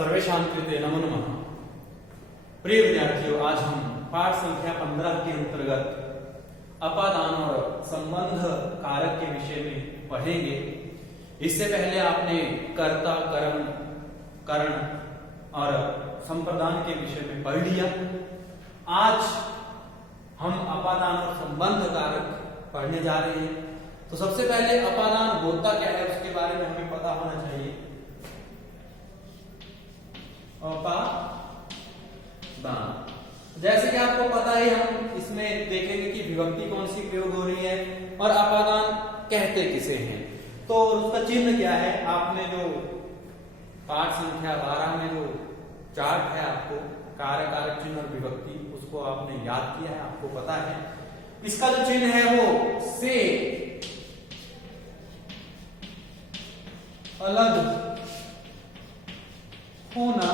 सर्वेषां कृते नमो नमः। प्रिय विद्यार्थियों, आज हम पाठ संख्या 15 के अंतर्गत अपादान और संबंध कारक के विषय में पढ़ेंगे। इससे पहले आपने कर्ता, कर्म, करण और संप्रदान के विषय में पढ़ लिया। आज हम अपादान और संबंध कारक पढ़ने जा रहे हैं। तो सबसे पहले अपादान होता क्या है उसके बारे में हमें पता होना चाहिए। अपादान, जैसे कि आपको पता है, हम इसमें देखेंगे कि विभक्ति कौन सी प्रयोग हो रही है और अपादान कहते किसे हैं। तो उसका चिन्ह क्या है, आपने जो पाठ संख्या 12 में जो चार्ट है, आपको कारक, कारक चिन्ह और विभक्ति, उसको आपने याद किया है, आपको पता है। इसका जो चिन्ह है वो से अलग होना,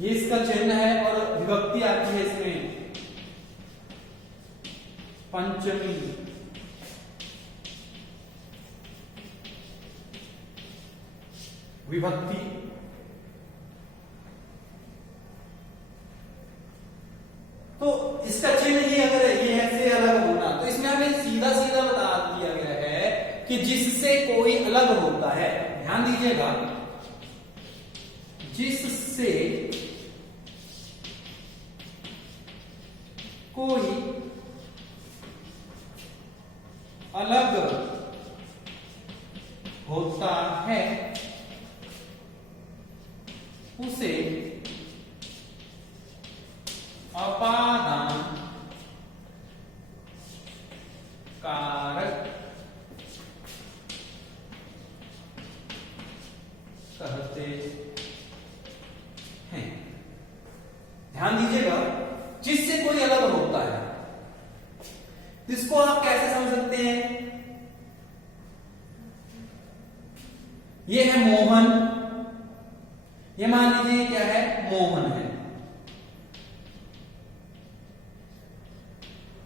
ये इसका चिन्ह है। और विभक्ति आती है इसमें पंचमी विभक्ति। तो इसका चिन्ह ही अगर ये है से अलग होना, तो इसमें हमें सीधा सीधा बता दिया गया है कि जिससे कोई अलग होता है। ध्यान दीजिएगा, जिससे कोई अलग होता है उसे अपादान कारक कहते हैं। ध्यान दीजिएगा, जिससे कोई अलग होता है, इसको आप कैसे समझ सकते हैं। ये है मोहन, ये मान लीजिए क्या है, मोहन है।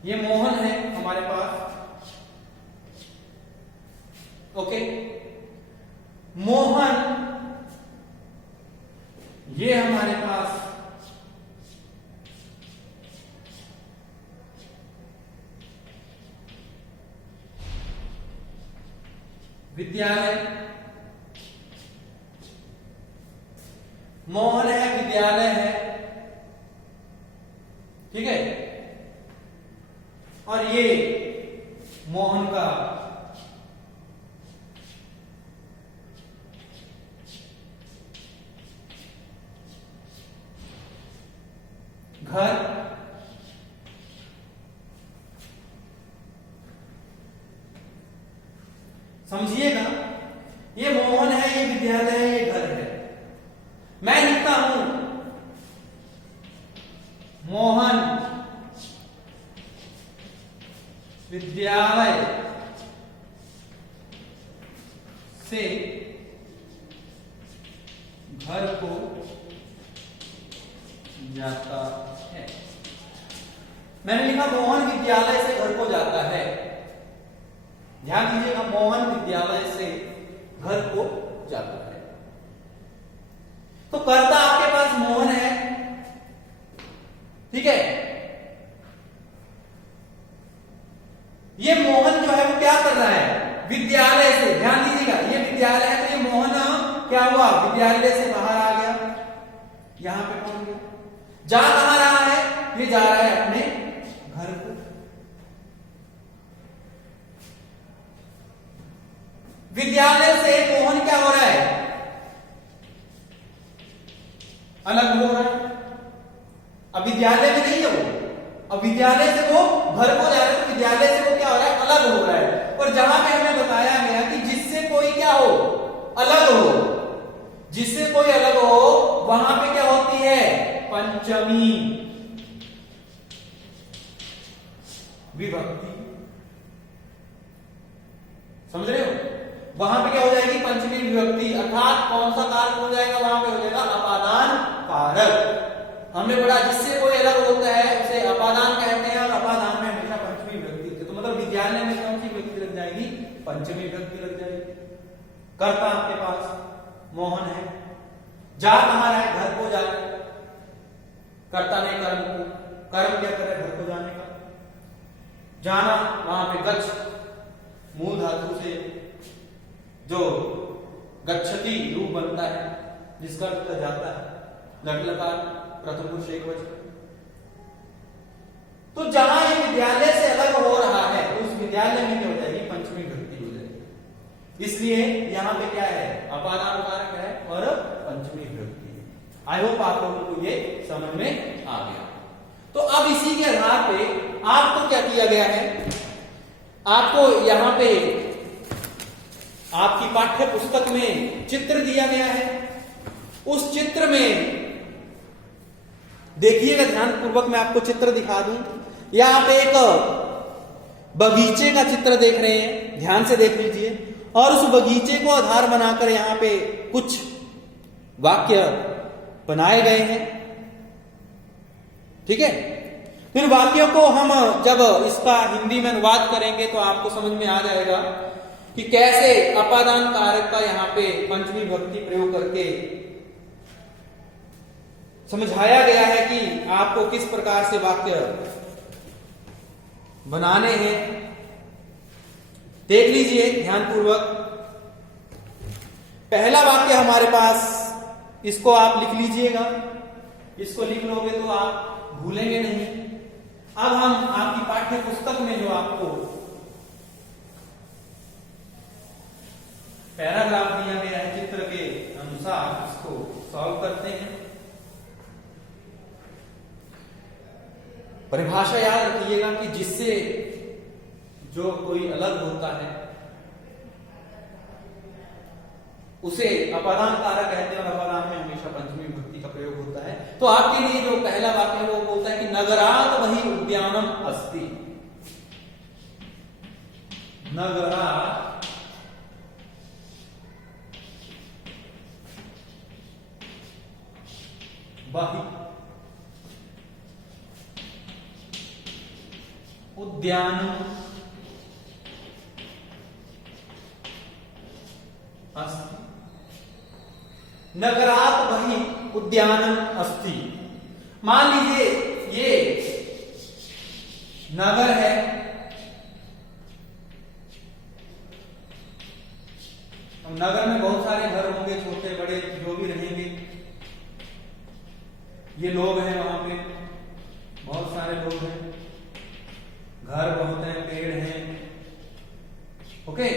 ये मोहन है हमारे पास, ओके। मोहन ये हमारे पास विद्यालय, मोहन है, विद्यालय है, ठीक है। और ये मोहन का घर, समझिएगा, ये मोहन है, ये विद्यालय है, ये घर है। मैं लिखता हूं मोहन विद्यालय से घर को जाता है। मैंने लिखा मोहन विद्यालय से घर को जाता है। ध्यान दीजिएगा, मोहन विद्यालय से घर को जाता है। तो कर्ता आपके पास मोहन है, ठीक है। ये मोहन जो है वो क्या कर रहा है, विद्यालय से। ध्यान दीजिएगा, ये विद्यालय है, तो ये मोहन क्या हुआ, विद्यालय से बाहर आ गया, यहां पे पहुंच गया। जा कहां रहा है, ये जा रहा है अपने घर को। विद्यालय से मोहन क्या हो रहा है, अलग हो रहा है। अब विद्यालय में नहीं है वो, अब विद्यालय से वो घर को जा रहा है, तो विद्यालय से वो क्या हो रहा है, अलग हो रहा है। और जहां पे हमें बताया गया कि जिससे कोई क्या हो, अलग हो, जिससे कोई अलग हो, वहां पे क्या होती है, पंचमी विभक्ति। समझ रहे हो, वहां पे क्या हो जाएगी, पंचमी विभक्ति। अर्थात कौन सा कारक हो जाएगा, वहां पे हो जाएगा अपादान कारक। हमने पढ़ा जिससे कोई अलग होता है उसे अपादान कहते हैं, और अपादान में हमेशा पंचमी विभक्ति। तो मतलब विद्यालय में कौन सी विभक्ति लग जाएगी, पंचमी विभक्ति लग जाएगी। कर्ता आपके पास मोहन है, जा कहां रहा है? घर को जा रहा है। कर्ता ने कर्म को, कर्म क्या करे? घर को जाने का। जाना, वहां पे गच्छ मूल धातु से जो गच्छति रूप बनता है, जिसका अर्थ जाता है, लट लकार प्रथम पुरुष एकवचन। तो जहां ये विद्यालय से अलग हो रहा है, उस विद्यालय में क्या हो जाएगी? पंचमी विभक्ति हो जाएगी। इसलिए यहां पे क्या है? अपादान कारक है और पंचमी विभक्ति है। आई होप आप लोगों को ये समझ में आ गया। तो अब इसी के आधार पे आपको क्या किया गया है? आपको यहां पे आपकी पाठ्य पुस्तक में चित्र दिया गया है। उस चित्र में देखिएगा, ध्यान पूर्वक मैं आपको चित्र दिखा दूं। या आप एक बगीचे का चित्र देख रहे हैं, ध्यान से देख लीजिए। और उस बगीचे को आधार बनाकर यहां पे कुछ वाक्य बनाए गए हैं, ठीक है। फिर वाक्यों को हम जब इसका हिंदी में अनुवाद करेंगे तो आपको समझ में आ जाएगा कि कैसे अपादान कारक का यहां पे पंचमी विभक्ति प्रयोग करके समझाया गया है कि आपको किस प्रकार से वाक्य बनाने हैं। देख लीजिए ध्यानपूर्वक। पहला वाक्य हमारे पास, इसको आप लिख लीजिएगा। इसको लिख लोगे तो आप भूलेंगे नहीं। अब हम आपकी पाठ्य पुस्तक में जो आपको पैराग्राफ दिया गया है चित्र के अनुसार, इसको सॉल्व करते हैं। परिभाषा याद रखिएगा कि जिससे जो कोई अलग होता है उसे अपादान कारक कहते हैं, और अपादान में हमेशा पंचमी विभक्ति का प्रयोग होता है। तो आपके लिए जो पहला वाक्य है वो बोलता है कि नगरात वही उद्यानम अस्ति। नगरात वही उद्यानम अस्ति। नगरात वही उद्यानम अस्ति। मान लीजिए ये नगर है, नगर में बहुत सारे घर होंगे, छोटे बड़े जो भी रहेंगे। ये लोग हैं, वहां पे बहुत सारे लोग हैं, घर बहुत हैं, पेड़ हैं, ओके।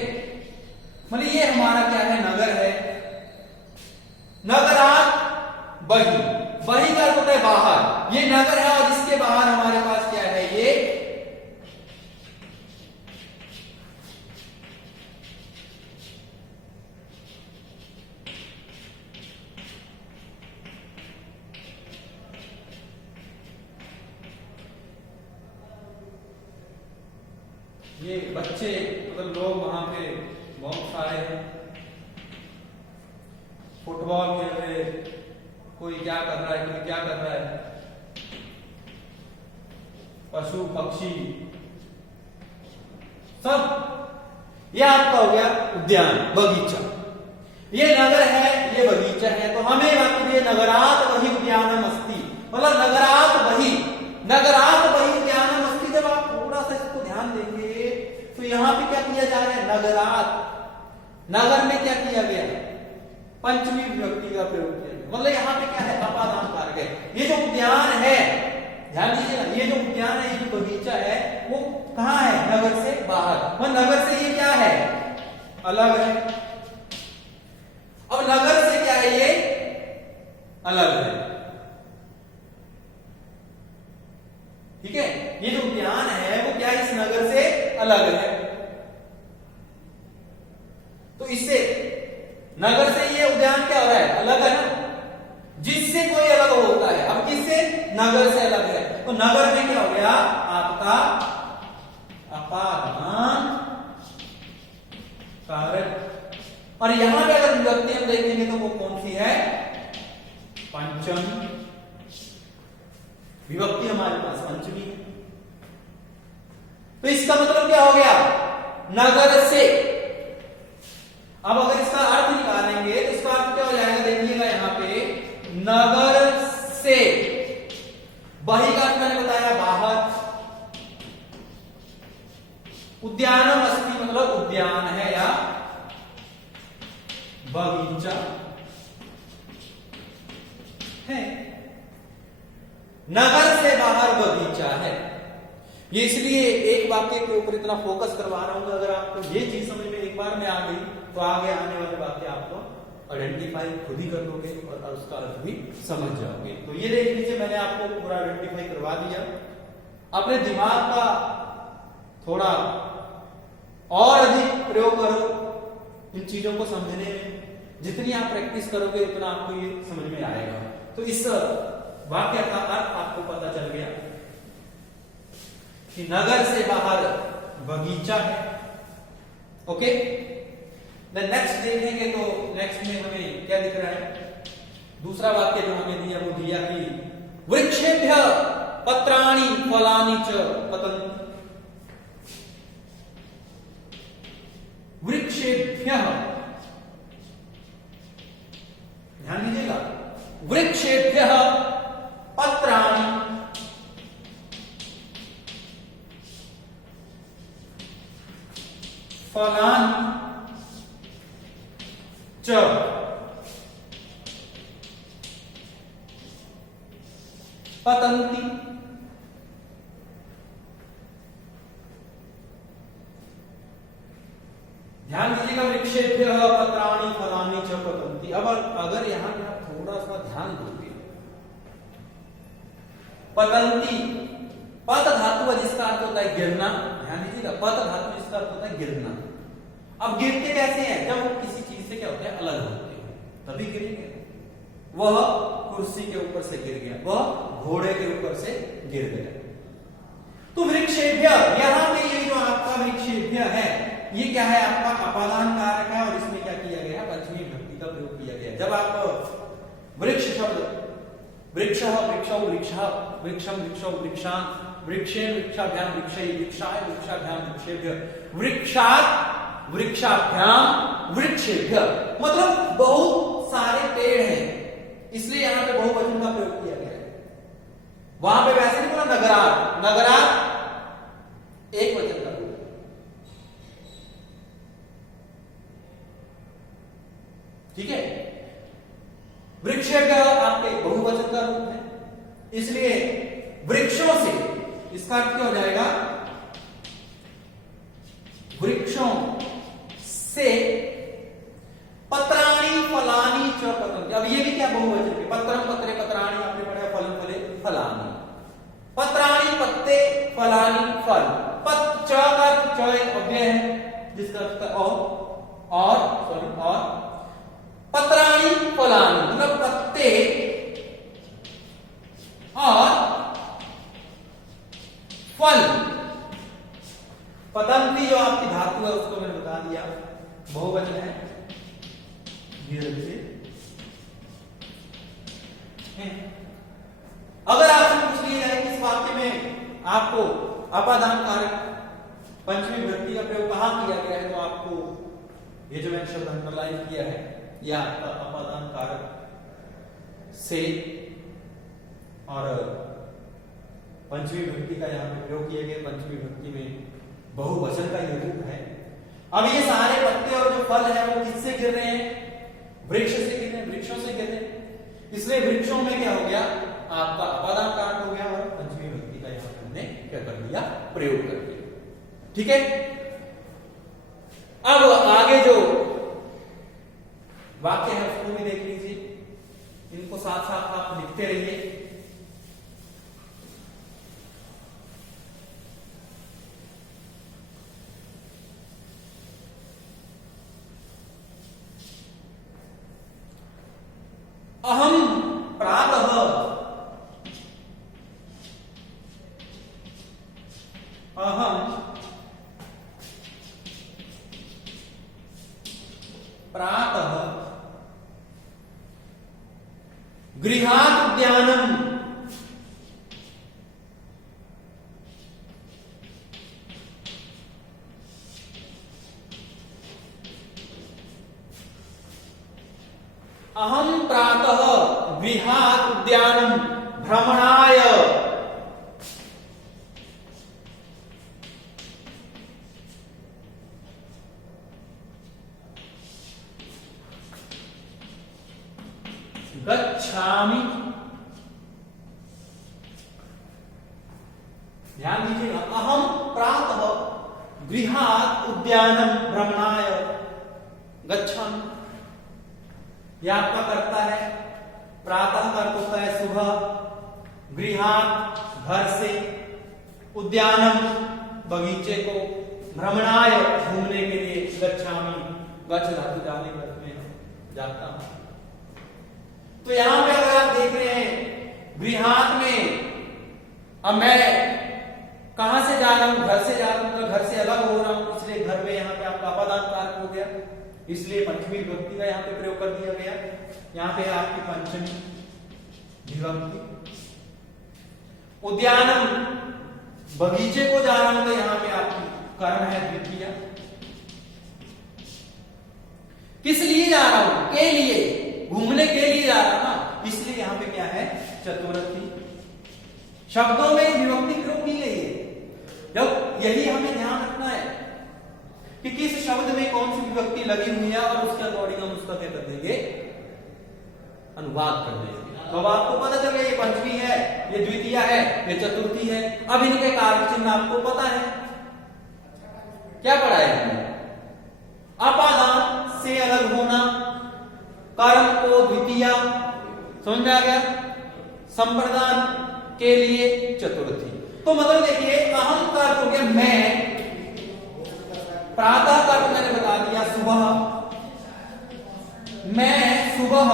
मतलब ये हमारा क्या है? नगर है। नगरात बही, बही का अर्थ होता है बाहर। ये नगर है और इसके बाहर हमारे पास क्या है? ये बच्चे, मतलब लोग वहां पे बहुत सारे हैं, फुटबॉल खेल रहे, कोई क्या कर रहा है, कोई क्या कर रहा है, पशु पक्षी सब। ये आपका हो गया उद्यान, बगीचा। ये नगर है, ये बगीचा है। तो हमें वाक्य नगरात वही उद्यानम अस्ति, मतलब नगरात वही उद्यानम अस्ति। जब आप थोड़ा सा इसको ध्यान देंगे तो यहां पे क्या किया जा रहा है? नगरात, नगर में क्या किया गया? पंचमी विभक्ति का प्रयोग किया गया। मतलब यहां पे क्या है? अपादान कारक है। ये जो उद्यान है, ध्यान दीजिएगा, ये जो उद्यान है, ये जो बगीचा है, वो कहां है? नगर से बाहर। मतलब नगर से ये क्या है? अलग है। अब नगर से क्या है? ये अलग है, ठीक है। ये जो उद्यान है वो क्या इस नगर से अलग है। तो इससे नगर से ये उद्यान क्या हो रहा है? अलग है ना, जिससे कोई अलग होता है। अब किससे? नगर से अलग है। तो नगर में क्या हो गया? आपका अपादान कारक। और यहां पे अगर विभक्ति हम देखेंगे तो वो कौन सी है? पंचम विभक्ति हमारे पास पंचमी है। तो इसका मतलब क्या हो गया? नगर से। अब अगर इसका अर्थ निकालेंगे तो इसका अर्थ क्या हो जाएगा? देखिएगा यहां पे बही का अर्थ मैंने बताया बाहर, उद्यानम अस्ति मतलब उद्यान है या बगीचा है। नगर से बाहर बगीचा है। ये इसलिए एक वाक्य के ऊपर इतना फोकस करवा रहा हूं, अगर आपको ये चीज समझ में एक बार में आ गई तो आगे आने वाले वाक्य आपको आइडेंटिफाई खुद ही कर लोगे और उसका अर्थ भी समझ जाओगे। तो ये देख लीजिए, मैंने आपको पूरा आइडेंटिफाई करवा दिया। अपने दिमाग का थोड़ा और अधिक प्रयोग करो इन चीजों को समझने में। जितनी आप प्रैक्टिस करोगे उतना आपको ये समझ में आएगा। तो इस वाक्य का अर्थ आपको पता चल गया कि नगर से बाहर बगीचा है। ओके, नेक्स्ट देखेंगे तो नेक्स्ट में हमें क्या दिख रहा है। दूसरा वाक्य जो हमें दिया वो दिया कि वृक्षेभ्य पत्राणि फलानि च पतन्ति। वृक्षेभ्य, ध्यान दीजिएगा, वृक्षेभ्य पत्राणि फलानि च पतन्ति। ध्यान दीजिएगा, वृक्षेभ्य पत्राणि फलानि च पतन्ति। अब अगर यहां पे आप थोड़ा सा ध्यान दोगे, पतन्ति पत धातु जिसका अर्थ होता है गिरना। ध्यान दीजिएगा, पत धातु जिसका अर्थ होता है गिरना। अब गिरते कैसे हैं? जब किसी चीज से क्या होता है, अलग होते हैं तभी गिरेंगे। वह कुर्सी के ऊपर से गिर गया, वह घोड़े के ऊपर से गिर गया। तो वृक्षेभ्य, यहां पे ये जो आपका वृक्षेभ्य है ये क्या है, आपका अपादान कारक है और इसमें क्या किया गया, पंचमी विभक्ति का प्रयोग किया गया। जब आप वृक्ष शब्द, वृक्ष वृक्षौ वृक्षः वृक्षम वृक्षौ वृक्षान् वृक्षेण वृक्षाभ्याम वृक्षै वृक्षाय वृक्षाभ्याम वृक्षेभ्य वृक्षात् वृक्षाभ्याम वृक्षेभ्य, मतलब बहुत सारे पेड़ हैं, इसलिए यहां पे बहुवचन का प्रयोग किया गया है। वहां पे वैसे नहीं बोला नगरात्, नगरात् एक वचन का प्रयोग। ठीक है, वृक्षेभ्य आपके बहुवचन का रूप है, इसलिए वृक्षों से, इसका अर्थ क्या हो जाएगा, वृक्षों से पत्राणि फलानि च पतन्ति। अब ये भी क्या बहुवचन है, पत्रम पत्रे पत्राणि, आपने पढ़ा फलम फले फलानि, पत्राणि पत्ते फलानि फल। पत च का च एक अव्यय है जिसका अर्थ और पत्राणि फलानि मतलब पत्ते और फल। पतंती जो आपकी धातु है उसको मैंने बता दिया, बहुवचन है। अगर आपसे पूछ लिया जाए कि इस वाक्य में आपको अपादान कारक पंचमी विभक्ति का प्रयोग कहां किया गया है, तो आपको ये जो मैंने शब्द अंडरलाइन किया है यह आपका अपादान कारक से और पंचमी विभक्ति का यहाँ पे प्रयोग किया गया। पंचमी विभक्ति में बहुवचन का ये रूप है। अब ये सारे पत्ते और जो फल है वो किससे गिर रहे हैं, वृक्ष से गिर रहे हैं, वृक्षों से गिर रहे हैं। इसलिए वृक्षों में क्या हो गया, आपका अपादान कारक हो गया और पंचमी विभक्ति का यहाँ पे हमने क्या कर दिया, प्रयोग कर दिया। ठीक है, अब आगे जो वाक्य है उसको भी देख लीजिए, इनको साथ साथ आप लिखते रहिए। अहम प्रातः गृहात् उद्यानम् अहम प्रातः गृहात् उद्यानं भ्रमणाय गच्छामि। ध्यान दीजिएगा, अहम प्रातः गृहात् उद्यानं भ्रमणाय गच्छामि। यह आपका कर्ता है। प्रातः का अर्थ होता है सुबह, गृहात् घर से, उद्यानम बगीचे को, भ्रमणाय घूमने के लिए, गच्छामि गच्छ धातु जाने के अर्थ में जाता हूं। तो यहां पे अगर आप देख रहे हैं गृहात् में, अब मैं कहां से जा रहा हूं, घर से जा रहा हूं, तो घर से अलग हो रहा हूं, इसलिए घर में यहां पे आपका अपादान कारक हो गया, इसलिए पंचमी विभक्ति का यहां पे प्रयोग कर दिया गया। यहां पे आपकी पंचमी विभक्ति। उद्यानम बगीचे को जा रहा हूं, तो यहां पे आपकी कर्म है द्वितीय। किस लिए जा रहा हूं, के लिए, घूमने के लिए जा रहा हूं ना, इसलिए यहां पे क्या है, चतुर्थी। शब्दों में विभक्ति प्रयोग की गई है। जब यही हमें ध्यान रखना है कि किस शब्द में कौन सी विभक्ति लगी हुई है और उसके अकॉर्डिंग हम उसका क्या कर देंगे, अनुवाद कर देंगे। तो अब आपको पता चल गया ये पंचमी है, ये द्वितीय है, ये चतुर्थी है। अब इनके कारक चिन्ह आपको पता है, क्या पढ़ा है हमने, अपादान से अलग होना, कर्म को द्वितीय, समझ में आ गया, संप्रदान के लिए चतुर्थी। तो मतलब देखिए, अहम का अर्थ हो गया मैं, प्रातः का अर्थ मैंने बता दिया सुबह, मैं सुबह,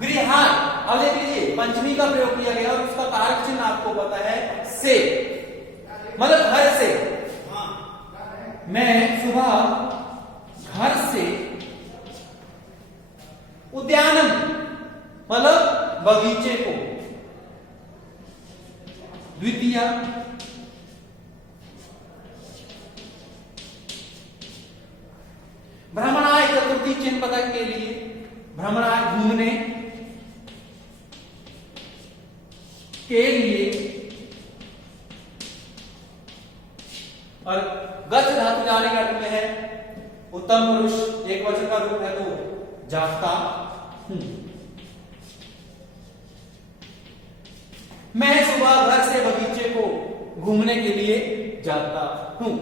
गृहात्, अब देख लीजिए पंचमी का प्रयोग किया गया और उसका कारक चिन्ह आपको पता है से, मतलब घर से। मैं सुबह घर से, उद्यानम मतलब बगीचे को, द्वितीय, भ्रमणाय चतुर्थी चिन्ह पता के लिए, भ्रमणाय घूमने के लिए, और गच्छ धातु जाने का अर्थ में है उत्तम पुरुष, एक वचन का रूप है तो जाता हूं। मैं सुबह घर से बगीचे को घूमने के लिए जाता हूं।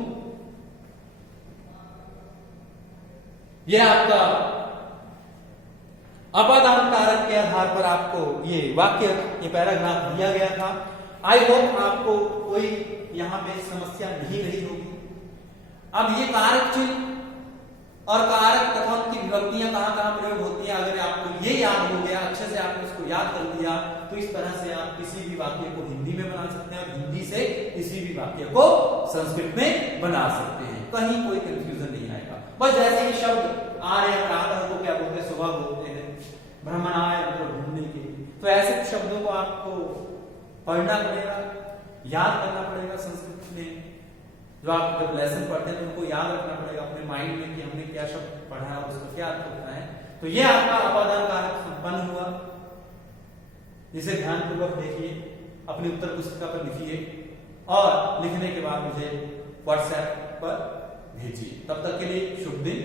यह आपका अपादान कारक के आधार पर आपको ये वाक्य, ये पैराग्राफ दिया गया था। आई होप आपको कोई यहां पे समस्या नहीं रही होगी। अब ये कारक चिन्ह और कारक कथन की विभक्तियां कहां प्रयोग होती हैं, अगर आपको ये याद हो गया, अच्छे से आपने इसको याद कर लिया, तो इस तरह से आप किसी भी वाक्य को हिंदी में बना सकते हैं और हिंदी से किसी भी वाक्य को संस्कृत में बना सकते हैं, कहीं कोई कंफ्यूजन नहीं आएगा। बस जैसे ही शब्द आ रहे हैं, प्रातः को क्या बोलते हैं, सुबह बोलते हैं, भ्रमणाय मतलब घूमने के लिए, तो ऐसे शब्दों को आपको पढ़ना पड़ेगा, याद करना पड़ेगा संस्कृत में। जो आप जब लेसन पढ़ते हैं तो उनको याद रखना पड़ेगा अपने माइंड में कि हमने क्या शब्द पढ़ा है और उसका क्या अर्थ होता है। तो ये आपका अपादान कारक संपन्न हुआ। इसे ध्यानपूर्वक देखिए, अपनी उत्तर पुस्तिका पर लिखिए और लिखने के बाद मुझे व्हाट्सएप पर भेजिए। तब तक के लिए शुभ दिन।